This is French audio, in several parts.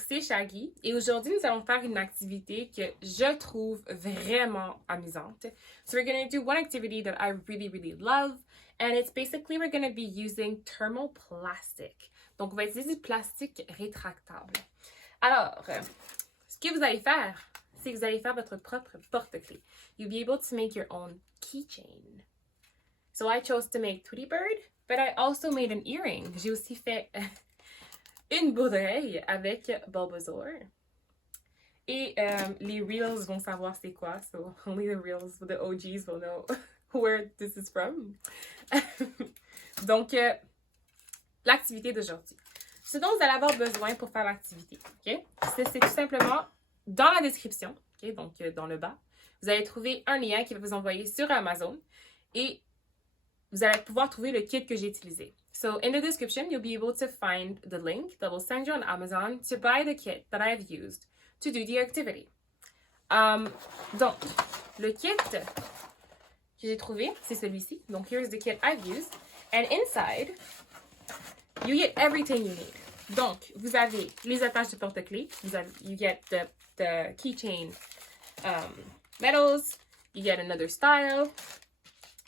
Donc, c'est Shaggy. Et aujourd'hui, nous allons faire une activité que je trouve vraiment amusante. So, we're going to do one activity that I really, really love. And it's basically, we're going to be using thermoplastic. Donc, on va utiliser du plastique rétractable. Alors, ce que vous allez faire, c'est que vous allez faire votre propre porte-clés. You'll be able to make your own keychain. So, I chose to make Tweety Bird, but I also made an earring. J'ai aussi fait une boudeille avec Bulbasaur. Et les Reels vont savoir c'est quoi. So, only the Reels, the OGs will know where this is from. Donc, l'activité d'aujourd'hui. Ce dont vous allez avoir besoin pour faire l'activité, okay? C'est tout simplement dans la description, okay? Donc dans le bas, vous allez trouver un lien qui va vous envoyer sur Amazon et vous allez pouvoir trouver le kit que j'ai utilisé. So in the description, you'll be able to find the link that will send you on Amazon to buy the kit that I've used to do the activity. Donc, le kit que j'ai trouvé, c'est celui-ci. Donc, here's the kit I've used. And inside, you get everything you need. Donc, vous avez les attaches de porte-clés. You get the keychain metals. You get another style.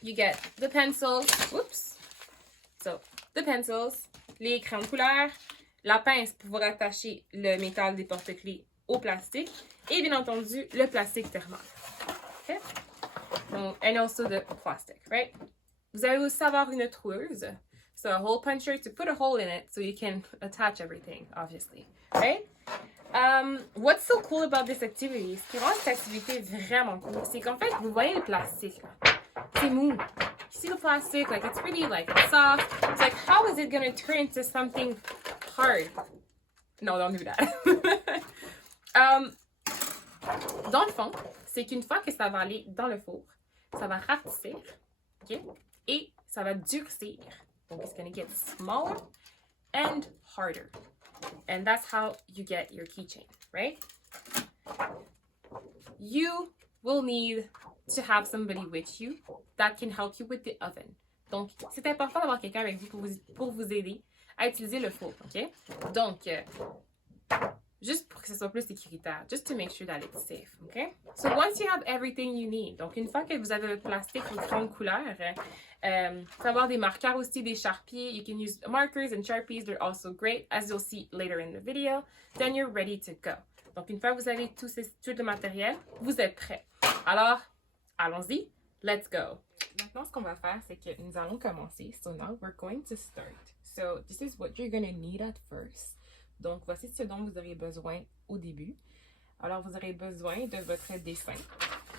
You get the pencils. Whoops. So, the pencils, les crayons de couleur, la pince pour pouvoir attacher le métal des porte-clés au plastique. Et bien entendu, le plastique thermal. Okay? Donc, and also the plastic, right? Vous allez aussi avoir une troueuse. So a hole puncher to put a hole in it so you can attach everything, obviously, right? What's so cool about this activity? Ce qui rend cette activité vraiment cool, c'est qu'en fait, vous voyez le plastique, c'est mou. You see the plastic, like it's really like soft. It's like, how is it gonna turn into something hard? No, don't do that. Dans le fond, c'est qu'une fois que ça va aller dans le four, ça va rapetisser, ok? Et ça va durcir. Donc, it's going to get smaller and harder. And that's how you get your keychain, right? You will need to have somebody with you that can help you with the oven. Donc, c'est important d'avoir quelqu'un avec vous pour vous aider à utiliser le four, OK? Donc, juste pour que ce soit plus sécuritaire, just to make sure that it's safe, okay? So once you have everything you need, donc une fois que vous avez le plastique, les crayons de couleur, avoir des marqueurs aussi, des Sharpies, you can use markers and Sharpies, they're also great, as you'll see later in the video, then you're ready to go. Donc une fois que vous avez tout le matériel, vous êtes prêts. Alors, allons-y, let's go. Maintenant, ce qu'on va faire, c'est que nous allons commencer. So now we're going to start. So this is what you're going to need at first. Donc, voici ce dont vous aurez besoin au début. Alors, vous aurez besoin de votre dessin.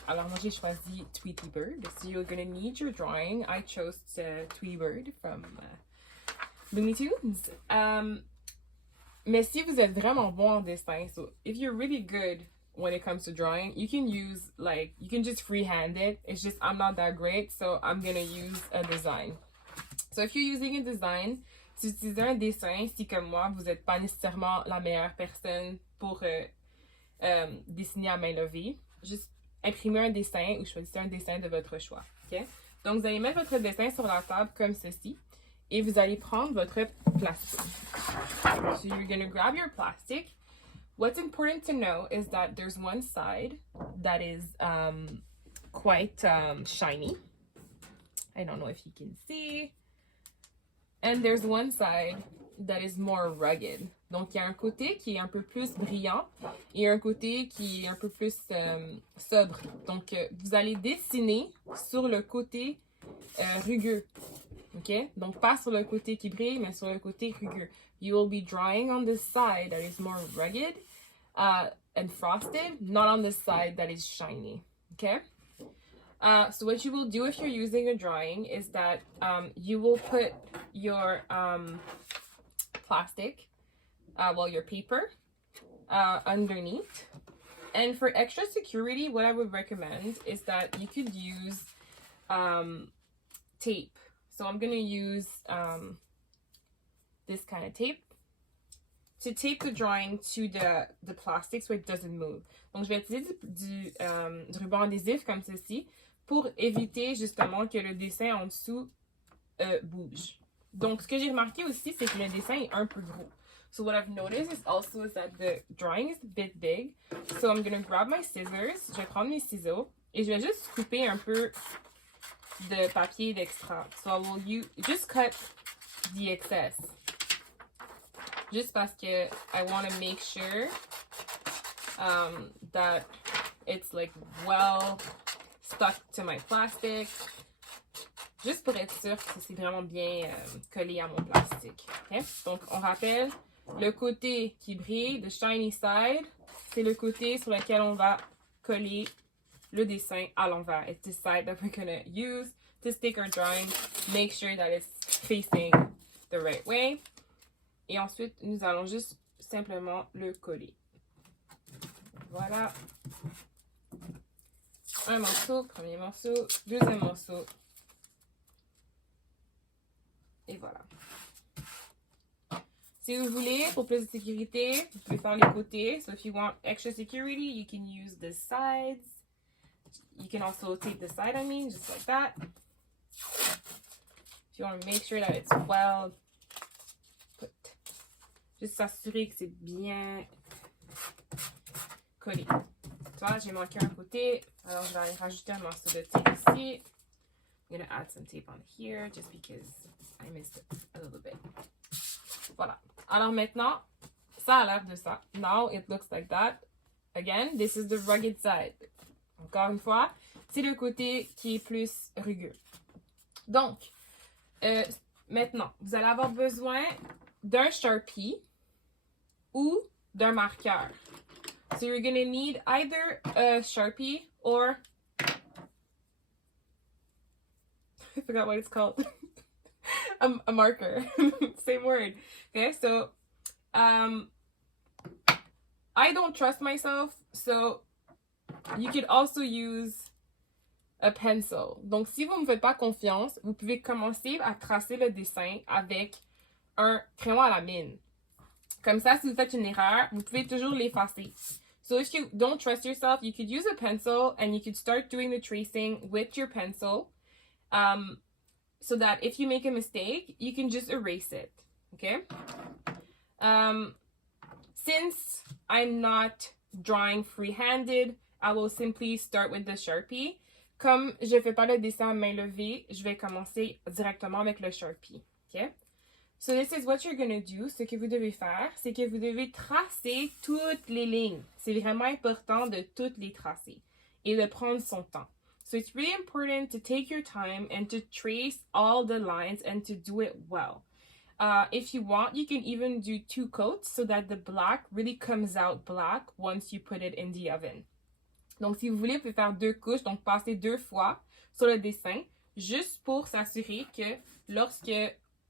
Alors, moi, j'ai choisi Tweety Bird. So, you're going to need your drawing. I chose Tweety Bird from Looney Tunes. Mais si vous êtes vraiment bon en dessin, so if you're really good when it comes to drawing, you can use, like, you can just freehand it. It's just, I'm not that great, so I'm going to use a design. So, if you're using a design, si vous utilisez un dessin, si comme moi, vous n'êtes pas nécessairement la meilleure personne pour dessiner à main levée, juste imprimez un dessin ou choisissez un dessin de votre choix. Okay? Donc, vous allez mettre votre dessin sur la table comme ceci et vous allez prendre votre plastique. So, you're going to grab your plastic. What's important to know is that there's one side that is quite shiny. I don't know if you can see. And there's one side that is more rugged. Donc, il y a un côté qui est un peu plus brillant et un côté qui est un peu plus sobre. Donc, vous allez dessiner sur le côté rugueux. OK? Donc, pas sur le côté qui brille, mais sur le côté rugueux. You will be drawing on the side that is more rugged and frosted, not on the side that is shiny. OK? So what you will do if you're using a drawing is that you will put your plastic, your paper underneath. And for extra security, what I would recommend is that you could use tape. So I'm going to use this kind of tape to tape the drawing to the plastic so it doesn't move. Donc, je vais utiliser du ruban adhésif comme ceci pour éviter justement que le dessin en dessous bouge. Donc, ce que j'ai remarqué aussi, c'est que le dessin est un peu gros. So what I've noticed is also is that the drawing is a bit big. So I'm going to grab my scissors. Je vais prendre mes ciseaux et je vais juste couper un peu de papier d'extra. So I will just cut the excess. Just parce que I want to make sure that it's like well stuck to my plastic. Juste pour être sûr que c'est vraiment bien collé à mon plastique. Okay? Donc, on rappelle, le côté qui brille, the shiny side, c'est le côté sur lequel on va coller le dessin à l'envers. It's the side that we're gonna use to stick our drawing. Make sure that it's facing the right way. Et ensuite, nous allons juste simplement le coller. Voilà. Un morceau, premier morceau, deuxième morceau. Et voilà. Si vous voulez, pour plus de sécurité, vous pouvez faire les côtés. So if you want extra security, you can use the sides. You can also take the side, just like that. If you want to make sure that it's well put. Juste s'assurer que c'est bien collé. Tu vois, j'ai manqué un côté. Alors, je vais aller rajouter un morceau de tape ici. I'm going to add some tape on here just because I missed it a little bit. Voilà. Alors maintenant, ça a l'air de ça. Now it looks like that. Again, this is the rugged side. Encore une fois, c'est le côté qui est plus rugueux. Donc, maintenant, vous allez avoir besoin d'un Sharpie ou d'un marqueur. So you're going to need either a Sharpie or I forgot what it's called. A marker. Same word. Okay, so I don't trust myself, so you could also use a pencil. Donc, si vous ne me faites pas confiance, vous pouvez commencer à tracer le dessin avec un crayon à la mine. Comme ça, si vous faites une erreur, vous pouvez toujours l'effacer. So if you don't trust yourself, you could use a pencil and you could start doing the tracing with your pencil. So that if you make a mistake, you can just erase it, okay? Since I'm not drawing free-handed, I will simply start with the Sharpie. Comme je ne fais pas le dessin à main levée, je vais commencer directement avec le Sharpie, okay? So this is what you're going to do. Ce que vous devez faire, c'est que vous devez tracer toutes les lignes. C'est vraiment important de toutes les tracer et de prendre son temps. So it's really important to take your time and to trace all the lines and to do it well. If you want, you can even do 2 coats so that the black really comes out black once you put it in the oven. Donc, si vous voulez, vous pouvez faire 2 couches, donc passer 2 fois sur le dessin, juste pour s'assurer que lorsque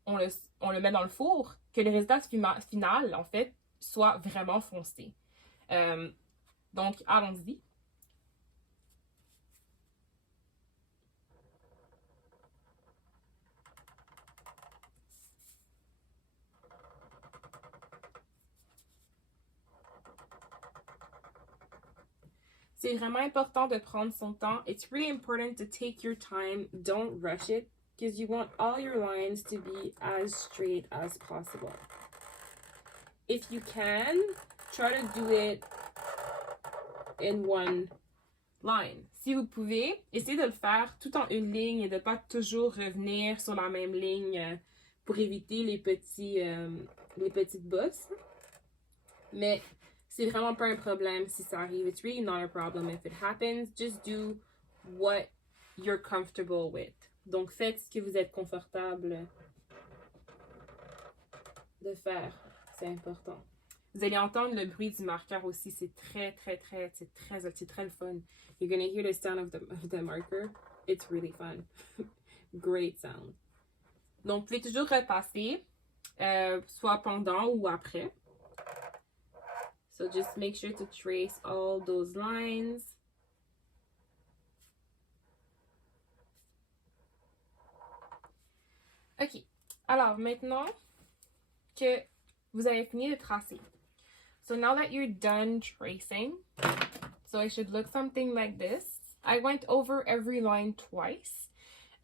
on le met dans le four, que le résultat final, en fait, soit vraiment foncé. Donc, allons-y. C'est vraiment important de prendre son temps. It's really important to take your time. Don't rush it because you want all your lines to be as straight as possible. If you can, try to do it in one line. Si vous pouvez, essayez de le faire tout en une ligne et de ne pas toujours revenir sur la même ligne pour éviter les petites bosses. Mais c'est vraiment pas un problème si ça arrive. It's really not a problem if it happens. Just do what you're comfortable with. Donc, faites ce que vous êtes confortable de faire. C'est important. Vous allez entendre le bruit du marqueur aussi. C'est très le fun. You're gonna hear the sound of the marker. It's really fun. Great sound. Donc, vous pouvez toujours repasser, soit pendant ou après. So just make sure to trace all those lines. OK. Alors, maintenant que vous avez fini de tracer. So now that you're done tracing, so it should look something like this. I went over every line twice.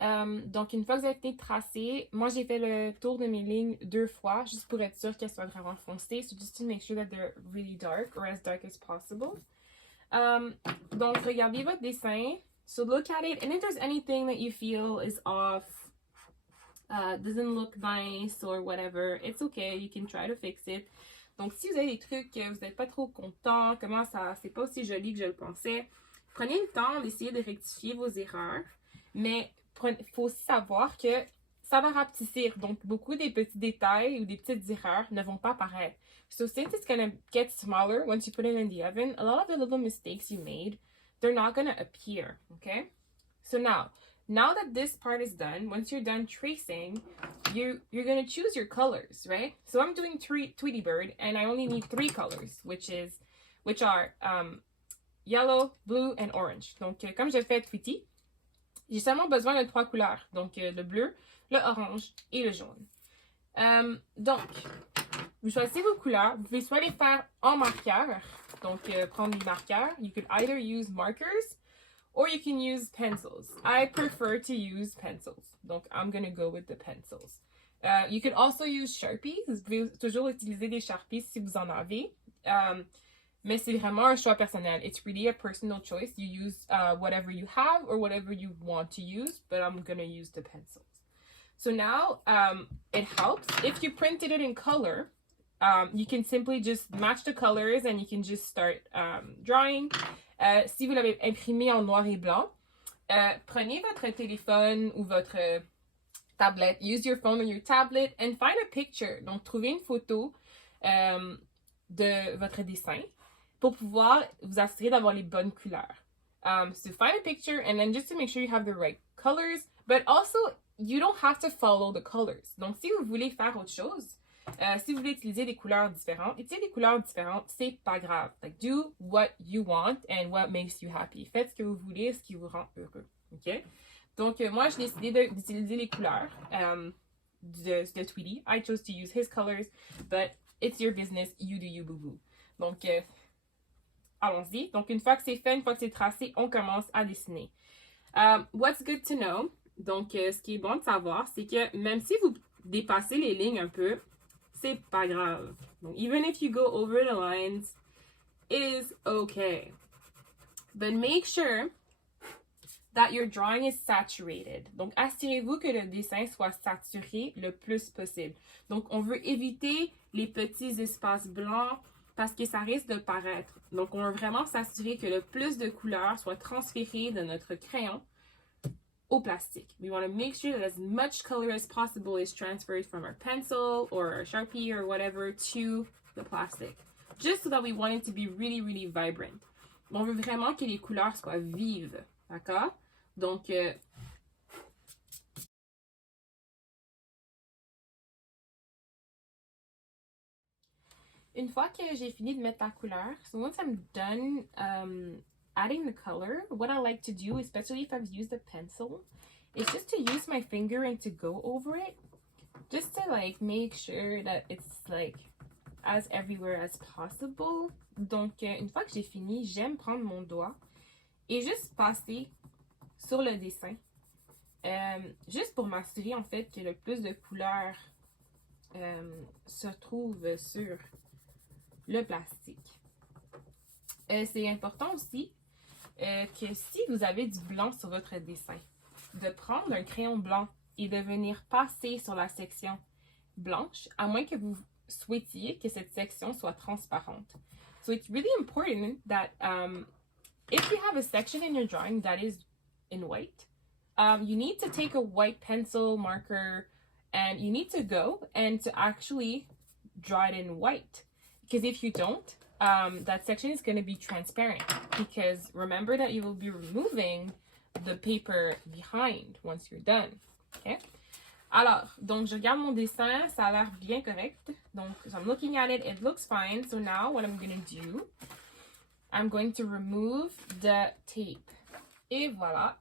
Donc, une fois que vous avez fini de tracer, moi, j'ai fait le tour de mes lignes 2 fois, juste pour être sûre qu'elles soient vraiment foncées. So, just to make sure that they're really dark, or as dark as possible. Donc, regardez votre dessin. So, look at it, and if there's anything that you feel is off, doesn't look nice, or whatever, it's okay, you can try to fix it. Donc, si vous avez des trucs que vous n'êtes pas trop content, comment ça, c'est pas aussi joli que je le pensais, prenez le temps d'essayer de rectifier vos erreurs, mais il faut aussi savoir que ça va rapetissir. Donc, beaucoup des petits détails ou des petites erreurs ne vont pas apparaître. So, since it's going to get smaller once you put it in the oven, a lot of the little mistakes you made, they're not going to appear, okay? So now that this part is done, once you're done tracing, you're going to choose your colors, right? So I'm doing Tweety Bird, and I only need 3 colors, which are yellow, blue, and orange. Donc, comme je fais Tweety, j'ai seulement besoin de 3 couleurs. Donc, le bleu, le orange et le jaune. Donc, vous choisissez vos couleurs. Vous pouvez soit les faire en marqueur, donc prendre des marqueurs. You could either use markers or you can use pencils. I prefer to use pencils. Donc, I'm going to go with the pencils. You could also use Sharpies. Vous pouvez toujours utiliser des Sharpies si vous en avez. Mais c'est vraiment un choix personnel. It's really a personal choice. You use whatever you have or whatever you want to use, but I'm going to use the pencils. So now, it helps. If you printed it in color, you can simply just match the colors and you can just start drawing. Si vous l'avez imprimé en noir et blanc, prenez votre téléphone ou votre tablette. Use your phone or your tablet and find a picture. Donc, trouvez une photo de votre dessin pour pouvoir vous assurer d'avoir les bonnes couleurs. So find a picture and then just to make sure you have the right colors, but also you don't have to follow the colors. Donc, si vous voulez faire autre chose, si vous voulez utiliser des couleurs différentes, utiliser des couleurs différentes, c'est pas grave. Like, do what you want and what makes you happy. Faites ce que vous voulez, ce qui vous rend heureux. OK? Donc, moi, j'ai décidé d'utiliser les couleurs de Tweety. I chose to use his colors, but it's your business. You do you, boo-boo. Donc, allons-y. Donc, une fois que c'est fait, une fois que c'est tracé, on commence à dessiner. What's good to know? Donc, ce qui est bon de savoir, c'est que même si vous dépassez les lignes un peu, c'est pas grave. Donc, even if you go over the lines, it is okay. But make sure that your drawing is saturated. Donc, assurez-vous que le dessin soit saturé le plus possible. Donc, on veut éviter les petits espaces blancs parce que ça risque de paraître. Donc, on veut vraiment s'assurer que le plus de couleurs soit transféré de notre crayon au plastique. We want to make sure that as much color as possible is transferred from our pencil or our Sharpie or whatever to the plastic. Just so that we want it to be really, really vibrant. On veut vraiment que les couleurs soient vives. D'accord? Donc, une fois que j'ai fini de mettre la couleur, so once I'm done adding the color, what I like to do, especially if I've used a pencil, is just to use my finger and to go over it, just to like make sure that it's like as everywhere as possible. Donc, une fois que j'ai fini, j'aime prendre mon doigt et juste passer sur le dessin, juste pour m'assurer en fait que le plus de couleurs se trouve sur le plastique. C'est important aussi que si vous avez du blanc sur votre dessin, de prendre un crayon blanc et de venir passer sur la section blanche, à moins que vous souhaitiez que cette section soit transparente. So it's really important that if you have a section in your drawing that is in white, you need to take a white pencil marker and you need to go and to actually draw it in white. Because if you don't, that section is going to be transparent. Because remember that you will be removing the paper behind once you're done. Okay? Alors, donc je regarde mon dessin, ça a l'air bien correct. Donc, so I'm looking at it, it looks fine. So now what I'm going to do, I'm going to remove the tape. Et voilà.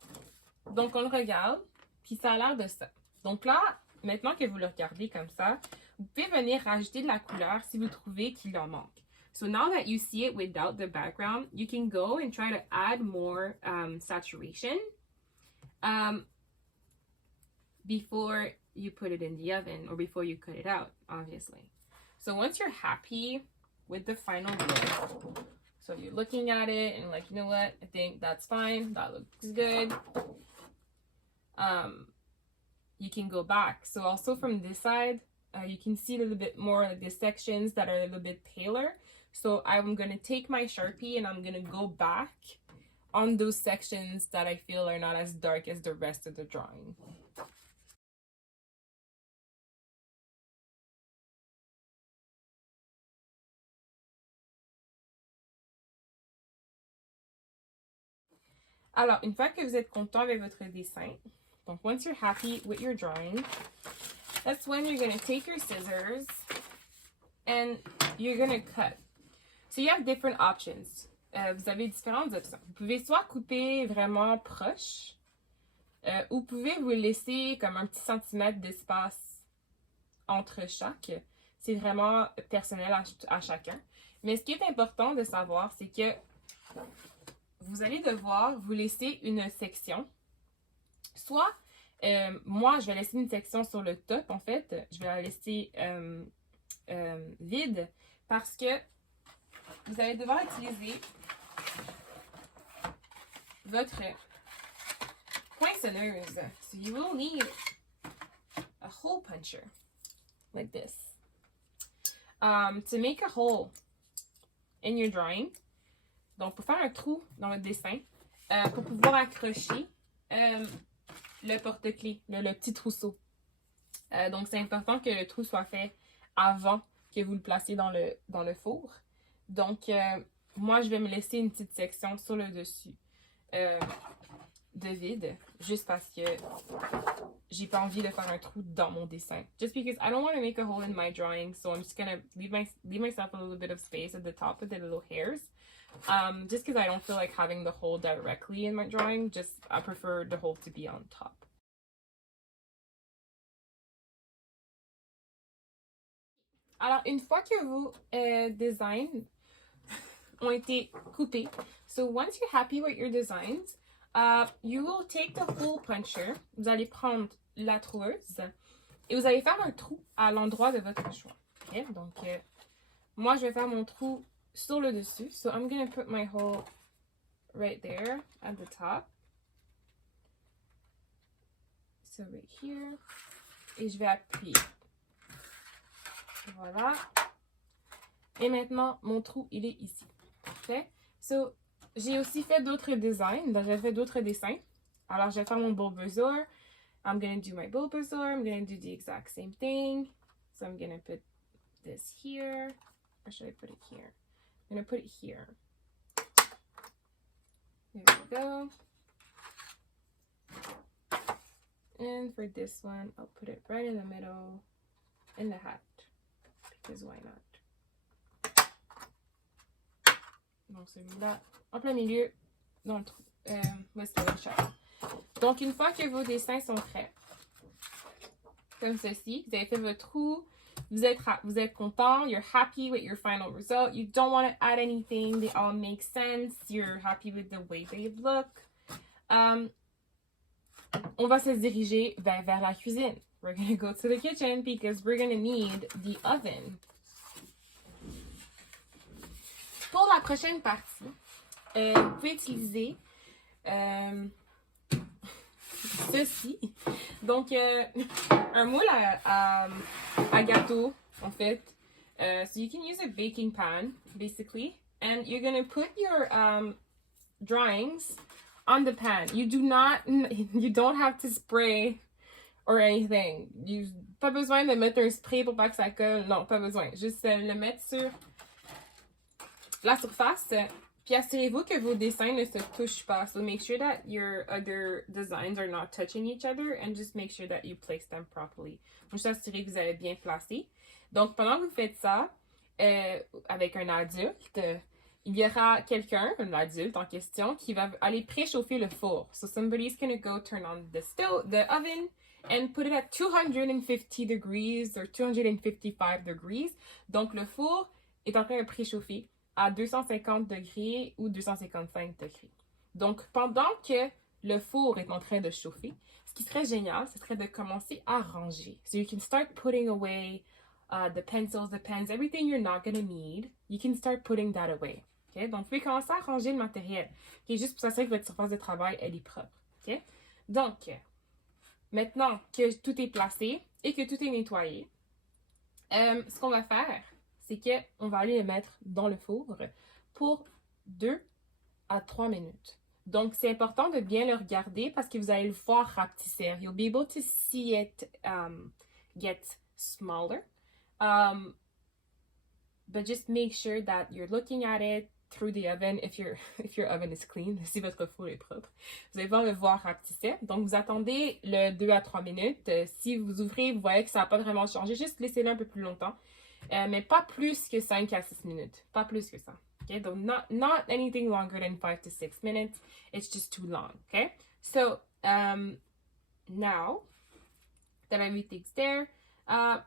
Donc, on le regarde, puis ça a l'air de ça. Donc là, maintenant que vous le regardez comme ça, vous pouvez venir rajouter de la couleur si vous trouvez qu'il en manque. So now that you see it without the background, you can go and try to add more saturation. before you put it in the oven or before you cut it out, obviously. So once you're happy with the final look, so you're looking at it and like, you know what, I think that's fine, that looks good. You can go back. So also from this side, you can see a little bit more like the sections that are a little bit paler. So I'm going to take my Sharpie and I'm going to go back on those sections that I feel are not as dark as the rest of the drawing. Alors, une fois que vous êtes content avec votre dessin, donc once you're happy with your drawing, that's when you're going to take your scissors and you're going to cut. So you have different options. Vous avez différentes options. Vous pouvez soit couper vraiment proche, ou vous pouvez vous laisser comme un petit centimètre d'espace entre chaque. C'est vraiment personnel à chacun. Mais ce qui est important de savoir, c'est que vous allez devoir vous laisser une section. Soit, moi, je vais laisser une section sur le top, en fait. Je vais la laisser vide parce que vous allez devoir utiliser votre poinçonneuse. So you will need a hole puncher like this to make a hole in your drawing. Donc, pour faire un trou dans votre dessin, pour pouvoir accrocher le porte-clés, le petit trousseau. Donc, c'est important que le trou soit fait avant que vous le placiez dans le four. Donc, moi, je vais me laisser une petite section sur le dessus de vide, juste parce que j'ai pas envie de faire un trou dans mon dessin. Just because I don't want to make a hole in my drawing, so I'm just gonna leave myself a little bit of space at the top with the little hairs. Just because I don't feel like having the hole directly in my drawing, I prefer the hole to be on top. Alors, une fois que vos designs ont été coupés, so once you're happy with your designs, you will take the hole puncher, vous allez prendre la troueuse et vous allez faire un trou à l'endroit de votre choix. Okay? Donc, moi, je vais faire mon trou sur le dessus. So I'm going to put my hole right there at the top. So right here. Et je vais appuyer. Voilà. Et maintenant, mon trou, il est ici. Parfait. So, j'ai aussi fait d'autres designs. Donc, j'ai fait d'autres dessins. Alors, je vais faire mon bulbasaur. I'm going to do my bulbasaur. I'm going to do the exact same thing. So, I'm going to put this here. Or should I put it here? I'm going to put it here. There we go. And for this one, I'll put it right in the middle in the hat. Because why not? Donc celui-là, en plein milieu, dans le trou. Où est-ce qu'il va le chat? Donc une fois que vos dessins sont prêts, comme ceci, vous avez fait votre trou, vous êtes content, you're happy with your final result, you don't want to add anything, they all make sense, you're happy with the way they look. On va se diriger vers la cuisine. We're going to go to the kitchen because we're going to need the oven. Pour la prochaine partie, vous pouvez utiliser ceci. Donc, un moule à gâteau, en fait. So you can use a baking pan, basically. And you're going to put your drawings on the pan. You don't have to spray or anything. Pas besoin de mettre un spray pour pas que ça colle. Non, pas besoin. Juste le mettre sur la surface. Puis assurez-vous que vos dessins ne se touchent pas. So make sure that your other designs are not touching each other and just make sure that you place them properly. Juste assurer que vous avez bien placé. Donc, pendant que vous faites ça, avec un adulte, il y aura quelqu'un, un adulte en question, qui va aller préchauffer le four. So somebody's gonna go turn on the oven and put it at 250 degrees or 255 degrees. Donc, le four est en train de préchauffer à 250 degrés ou 255 degrés. Donc, pendant que le four est en train de chauffer, ce qui serait génial, ce serait de commencer à ranger. So you can start putting away the pencils, the pens, everything you're not gonna need. You can start putting that away. Okay? Donc, vous pouvez commencer à ranger le matériel. Okay? Juste pour s'assurer que votre surface de travail, elle est propre. Okay? Donc, maintenant que tout est placé et que tout est nettoyé, ce qu'on va faire, c'est qu'on va aller le mettre dans le four pour 2 à 3 minutes. Donc, c'est important de bien le regarder parce que vous allez le voir rapetisser. You'll be able to see it get smaller. But just make sure that you're looking at it through the oven if your oven is clean, si votre four est propre. Vous allez pouvoir le voir rapetisser. Donc, vous attendez le 2 à 3 minutes. Si vous ouvrez, vous voyez que ça n'a pas vraiment changé, juste laissez-le un peu plus longtemps. Mais pas plus que 5 à 6 minutes. Pas plus que ça. Okay? Donc, not anything longer than 5 to 6 minutes. It's just too long. Okay? So, now that everything's there,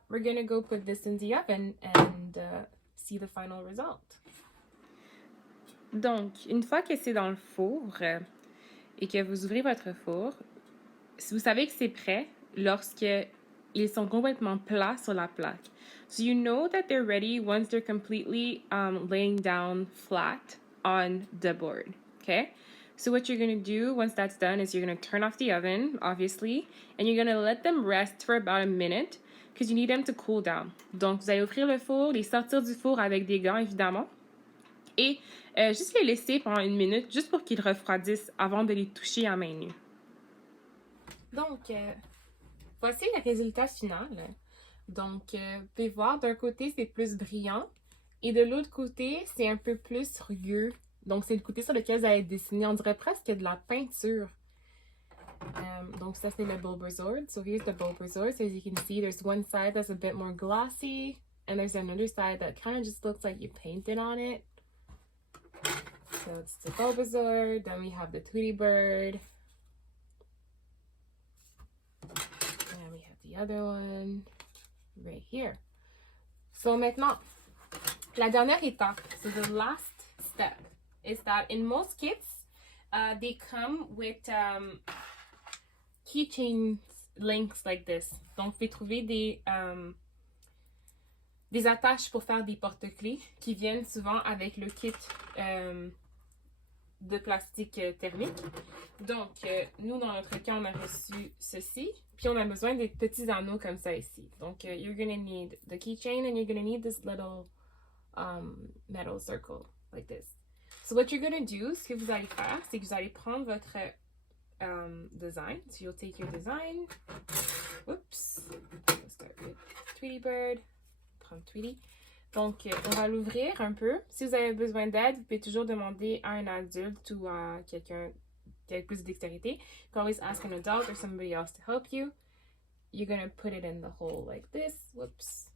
we're gonna go put this in the oven and see the final result. Donc, une fois que c'est dans le four et que vous ouvrez votre four, vous savez que c'est prêt lorsque ils sont complètement plats sur la plaque. So you know that they're ready once they're completely laying down flat on the board, okay? So what you're going to do once that's done is you're going to turn off the oven, obviously, and you're going to let them rest for about a minute because you need them to cool down. Donc, vous allez ouvrir le four, les sortir du four avec des gants, évidemment, et juste les laisser pendant une minute, juste pour qu'ils refroidissent avant de les toucher à main nue. Donc, voici le résultat final. Donc, vous pouvez voir, d'un côté, c'est plus brillant, et de l'autre côté, c'est un peu plus rugueux. Donc, c'est le côté sur lequel vous allez dessiner, on dirait presque de la peinture. Donc, ça, c'est le Bulbasaur. So, here's the Bulbasaur. So, as you can see, there's one side that's a bit more glossy, and there's another side that kind of just looks like you painted on it. So, it's the Bulbasaur. Then we have the Tweety Bird. And we have the other one right here. So, maintenant, la dernière étape, so the last step, is that in most kits, they come with keychain links like this. Donc, vous pouvez trouver des attaches pour faire des porte-clés qui viennent souvent avec le kit de plastique thermique. Donc, nous, dans notre cas, on a reçu ceci. Puis, on a besoin des petits anneaux comme ça ici. Donc, you're going to need the keychain and you're going to need this little metal circle like this. So, what you're going to do, ce que vous allez faire, c'est que vous allez prendre votre design. So, you'll take your design. Oops. Let's start with Tweety Bird. Prendre Tweety. Donc, on va l'ouvrir un peu. Si vous avez besoin d'aide, vous pouvez toujours demander à un adulte ou à quelqu'un qui a plus de dextérité. You can always ask an adult or somebody else to help you. You're going to put it in the hole like this. Whoops.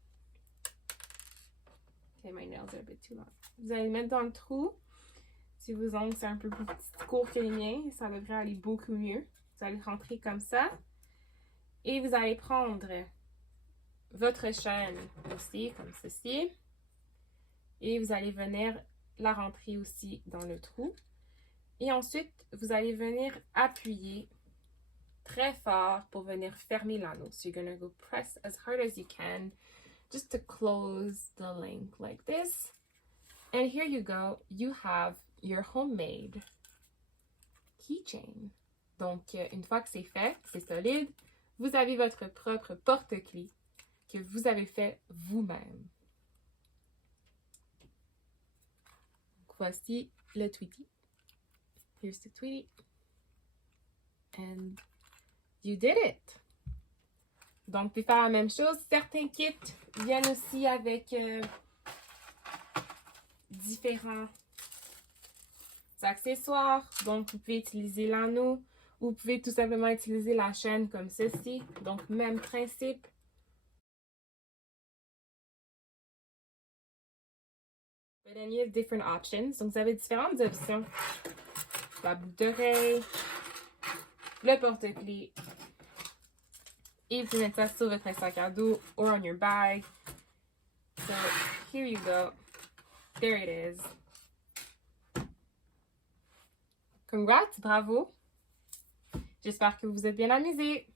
Okay, my nails are a bit too long. Vous allez le mettre dans le trou. Si vos ongles sont un peu plus courts que les miens, ça devrait aller beaucoup mieux. Vous allez rentrer comme ça. Et vous allez prendre votre chaîne aussi, comme ceci. Et vous allez venir la rentrer aussi dans le trou. Et ensuite, vous allez venir appuyer très fort pour venir fermer l'anneau. So you're going to go press as hard as you can just to close the link like this. And here you go. You have your homemade keychain. Donc, une fois que c'est fait, c'est solide, vous avez votre propre porte-clés que vous avez fait vous-même. Voici le Tweety. Here's the Tweety. And you did it! Donc, vous pouvez faire la même chose. Certains kits viennent aussi avec différents accessoires. Donc, vous pouvez utiliser l'anneau ou vous pouvez tout simplement utiliser la chaîne comme ceci. Donc, même principe. But then you have different options. Donc, vous avez différentes options. La boucle d'oreille, le porte-clés. Et vous mettez ça sur votre sac à dos or on your bag. So, here you go. There it is. Congrats, bravo! J'espère que vous êtes bien amusés.